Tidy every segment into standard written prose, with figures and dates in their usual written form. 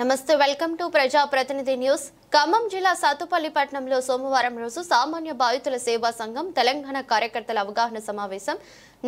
నమస్తే welcome to ప్రజా ప్రతినిధి న్యూస్। ఖమ్మం జిల్లా సాతుపల్లి పట్టణంలో సోమవారం రోజు సామాన్య బాధితుల సేవా సంఘం తెలంగాణ కార్యకర్తల అవగాహన సమావేశం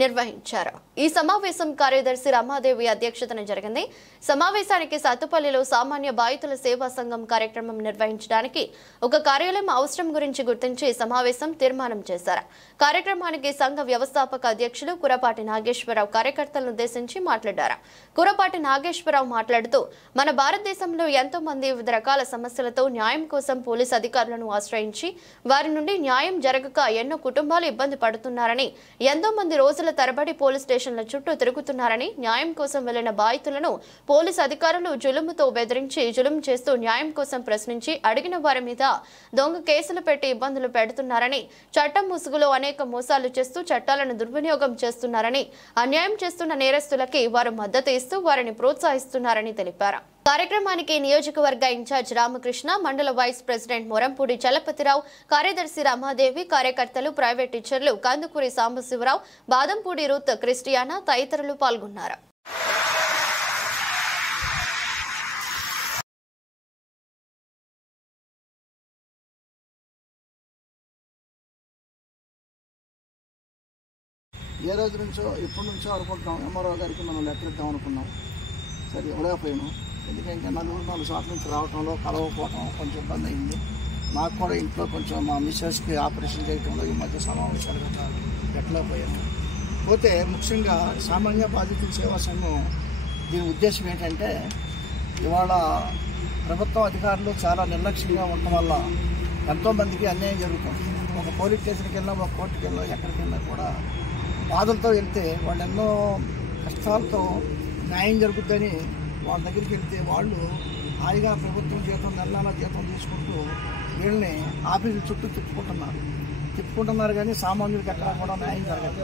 నిర్వహించారు। ఈ సమావేశం కార్యదర్శి రమాదేవి అధ్యక్షతన జరిగింది। సమావేశానికి సాతుపల్లిలో సామాన్య బాధితుల సేవా సంఘం కార్యక్రమం నిర్వహించడానికి ఒక కార్యాలయం అవసరం గురించి గుర్తించి సమావేశం తీర్మానం చేశారు। కార్యక్రమానికి సంఘ వ్యవస్థాపక అధ్యక్షులు కురపాటి నాగేశ్వరరావు కార్యకర్తలను ఉద్దేశించి మాట్లాడారు। కురపాటి నాగేశ్వరరావు మాట్లాడుతూ మన భారతదేశంలో ఎంతో మంది వివిధ రకాల సమస్యలతో న్యాయం కోసం పోలీస్ అధికారులను ఆశ్రయించి వారి నుండి న్యాయం జరగక ఎన్నో కుటుంబాలు ఇబ్బంది పడుతున్నారని, ఎంతో మంది రోజుల తరబడి పోలీస్ స్టేషన్ల చుట్టూ తిరుగుతున్నారని, న్యాయం కోసం వెళ్లిన బాధితులను పోలీస్ అధికారులు జులుముతో బెదిరించి జులుం చేస్తూ న్యాయం కోసం ప్రశ్నించి అడిగిన వారి మీద దొంగ కేసులు పెట్టి ఇబ్బందులు పెడుతున్నారని, చట్టం ముసుగులో అనేక మోసాలు చేస్తూ చట్టాలను దుర్వినియోగం చేస్తున్నారని, అన్యాయం చేస్తున్న నేరస్తులకి వారు మద్దతు ఇస్తూ వారిని ప్రోత్సహిస్తున్నారని తెలిపారు। కార్యక్రమానికి నియోజకవర్గ ఇన్ఛార్జ్ రామకృష్ణ, మండల వైస్ ప్రెసిడెంట్ మొరంపూడి చలపతిరావు, కార్యదర్శి రమాదేవి, కార్యకర్తలు, ప్రైవేట్ టీచర్లు కందుకూరి సాంబశివరావు, బాదంపూడి రూత్ క్రిస్టియానా తదితరులు పాల్గొన్నారు। ఏ రోజు నుంచో ఇప్పటి నుంచో అనుకుంటున్నాం, ఎంఆర్ఓ గారికి మనం లెటర్ ఇద్దాం అనుకున్నాం, సరే ఇవ్వలేకపోయాను। ఎందుకంటే నాలుగు సార్లు నుంచి రావడంలో కలవకపోవడం కొంచెం ఇబ్బంది అయింది। నాకు కూడా ఇంట్లో కొంచెం మా మిస్సెస్కి ఆపరేషన్ చేయడంలో ఈ మధ్య సమావేశాలు గట్రా పెట్టలేకపోయాను। పోతే ముఖ్యంగా సామాన్య బాధితుల సేవా సంఘం దీని ఉద్దేశం ఏంటంటే, ఇవాళ ప్రభుత్వం అధికారులు చాలా నిర్లక్ష్యంగా ఉండటం వల్ల ఎంతోమందికి అన్యాయం జరుగుతుంది। ఒక పోలీస్ స్టేషన్కి వెళ్ళినా, ఒక కోర్టుకి వెళ్ళినా, ఎక్కడికి వెళ్ళినా కూడా బాధలతో వెళ్తే వాళ్ళు ఎన్నో కష్టాలతో న్యాయం జరుగుతుందని వాళ్ళ దగ్గరికి వెళ్తే వాళ్ళు హాయిగా ప్రభుత్వం జీతం నెలల జీతం తీసుకుంటూ వీళ్ళని ఆఫీసుల చుట్టూ తిప్పుకుంటున్నారు కానీ సామాన్యులకి ఎక్కడా కూడా న్యాయం జరగదు।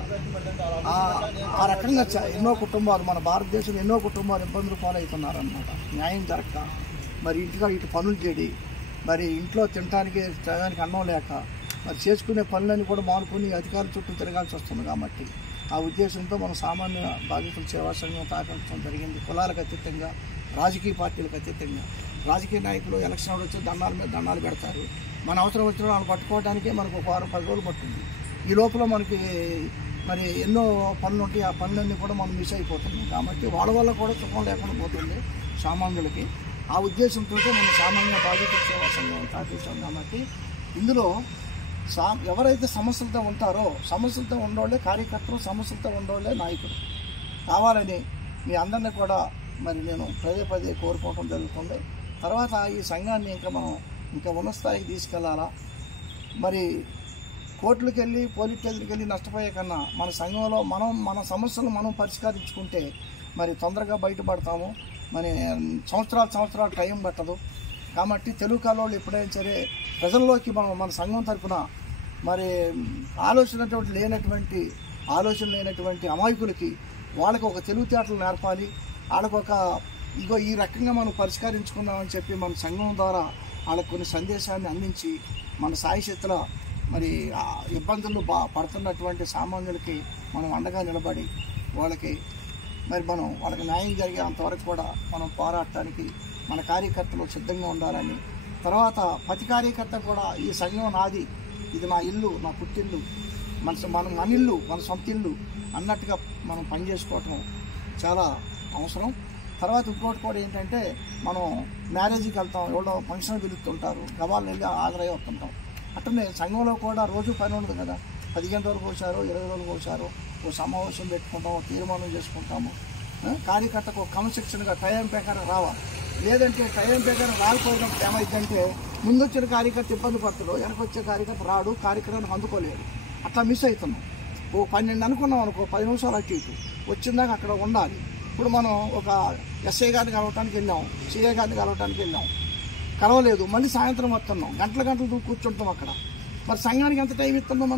ఆ రకంగా ఎన్నో కుటుంబాలు, మన భారతదేశంలో ఎన్నో కుటుంబాలు ఇబ్బందులు పాలవుతున్నారు అన్నమాట। న్యాయం జరగక మరి ఇంటిగా ఇటు పనులు చేయడి, మరి ఇంట్లో తినడానికి అన్నం లేక మరి చేసుకునే పనులన్నీ కూడా మానుకొని అధికారుల చుట్టూ తిరగాల్సి వస్తుంది। కాబట్టి ఆ ఉద్దేశంతో మన సామాన్య బాధితుల సేవా సంఘం స్థాపించడం జరిగింది। కులాలకు అతీతంగా, రాజకీయ పార్టీలకు అతీతంగా, రాజకీయ నాయకులు ఎలక్షన్ వచ్చి దండాల మీద దండాలు పెడతారు। మన అవసరం వచ్చిన వాళ్ళు పట్టుకోవడానికే మనకు ఒక వారం 10 రోజులు పడుతుంది। ఈ లోపల మనకి మరి ఎన్నో పనులు ఉంటాయి, ఆ పనులన్నీ కూడా మనం మిస్ అయిపోతున్నాం। కాబట్టి వాళ్ళ వల్ల కూడా సుఖం లేకుండా పోతుంది సామాన్యులకి। ఆ ఉద్దేశంతో మనం సామాన్య బాధితుల సేవా సంఘం స్థాపించాం। కాబట్టి ఇందులో ఎవరైతే సమస్యలతో ఉంటారో, సమస్యలతో ఉండేవాళ్ళే కార్యకర్తలు, సమస్యలతో ఉండేవాళ్ళే నాయకులు కావాలని మీ అందరినీ కూడా మరి నేను పదే కోరుకోవడం జరుగుతుంది। తర్వాత ఈ సంఘాన్ని ఇంకా ఉన్నత స్థాయికి తీసుకెళ్లాలా, మరి కోర్టులకు వెళ్ళి పోలీస్ స్టేషన్కి వెళ్ళి నష్టపోయే కన్నా మన సంఘంలో మన సమస్యలు మనం పరిష్కరించుకుంటే మరి తొందరగా బయటపడతాము। మరి సంవత్సరాలు టైం పట్టదు। కాబట్టి తెలుగు కళలు ఎప్పుడైనా సరే ప్రజల్లోకి మన సంఘం తరఫున మరి ఆలోచన లేనటువంటి అమాయకులకి వాళ్ళకి ఒక తెలివితేటలు నేర్పాలి, వాళ్ళకొక ఈ రకంగా మనం పరిష్కరించుకుందామని చెప్పి మన సంఘం ద్వారా వాళ్ళకు కొన్ని సందేశాన్ని అందించి మన సాయశక్తుల మరి ఇబ్బందులు పడుతున్నటువంటి సామాన్యులకి మనం అండగా నిలబడి వాళ్ళకి న్యాయం జరిగేంతవరకు కూడా మనం పోరాడటానికి మన కార్యకర్తలు సిద్ధంగా ఉండాలని, తర్వాత ప్రతి కార్యకర్త కూడా ఈ సంఘం నాది, ఇది నా ఇల్లు, నా పుట్టిల్లు, మన ఇల్లు, మన సొంత ఇల్లు అన్నట్టుగా మనం పనిచేసుకోవటం చాలా అవసరం। తర్వాత ఇంకోటి కూడా ఏంటంటే, మనం మ్యారేజ్కి వెళ్తాం, ఎవరో ఫంక్షన్ పిలుస్తుంటారు, గవాళ్ళు వెళ్ళి హాజరై వస్తుంటాం। అట్లనే సంఘంలో కూడా రోజు పని ఉండదు కదా, 15 రోజులకు ఒకసారో 20 రోజులకు ఒకసారో ఓ సమావేశం పెట్టుకుంటాము, తీర్మానం చేసుకుంటాము। కార్యకర్తకు క్రమశిక్షణగా టైం ప్రకారం రావాలి, లేదంటే టైం ప్రకారం రాకపోవడం ఏమైందంటే ముందు వచ్చిన కార్యకర్త ఇబ్బంది పడుతుందో వెనకొచ్చే కార్యకర్త రాడు, కార్యక్రమాన్ని అందుకోలేడు, అట్లా మిస్ అవుతున్నాం। ఓ 12 అనుకున్నాం అనుకో, 10 నిమిషాలు అటు ఇటు వచ్చిందాక అక్కడ ఉండాలి। ఇప్పుడు మనం ఒక ఎస్ఐ గారిని కలవటానికి వెళ్ళాం, సిఐ గారిని కలవటానికి వెళ్ళాం, కలవలేదు, మళ్ళీ సాయంత్రం వస్తున్నాం, గంటలు కూర్చుంటాం అక్కడ। మరి సంఘానికి ఎంత టైం ఇస్తున్నాం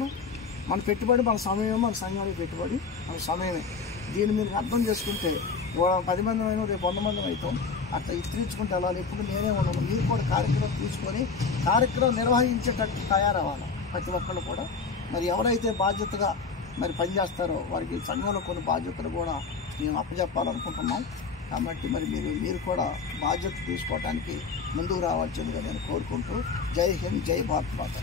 మన పెట్టుబడి, మన సమయం, మన సంఘానికి పెట్టుబడి మన సమయమే। దీన్ని మీరు అర్థం చేసుకుంటే 10 మంది అయినా రేపు 100 మంది అవుతాం, అట్లా ఇస్త్రీచుకుంటే వెళ్ళాలి। ఇప్పుడు నేనే ఉన్నాను, మీరు కూడా కార్యక్రమం తీసుకొని కార్యక్రమం నిర్వహించేటట్టు తయారవ్వాలి ప్రతి ఒక్కళ్ళు కూడా। మరి ఎవరైతే బాధ్యతగా మరి పనిచేస్తారో వారికి సంఘంలో కొన్ని బాధ్యతలు కూడా మేము అప్పచెప్పాలనుకుంటున్నాం। కాబట్టి మరి మీరు కూడా బాధ్యత తీసుకోవడానికి ముందుకు రావాల్సిందిగా నేను కోరుకుంటూ జై హింద్, జై భారత్ మాత.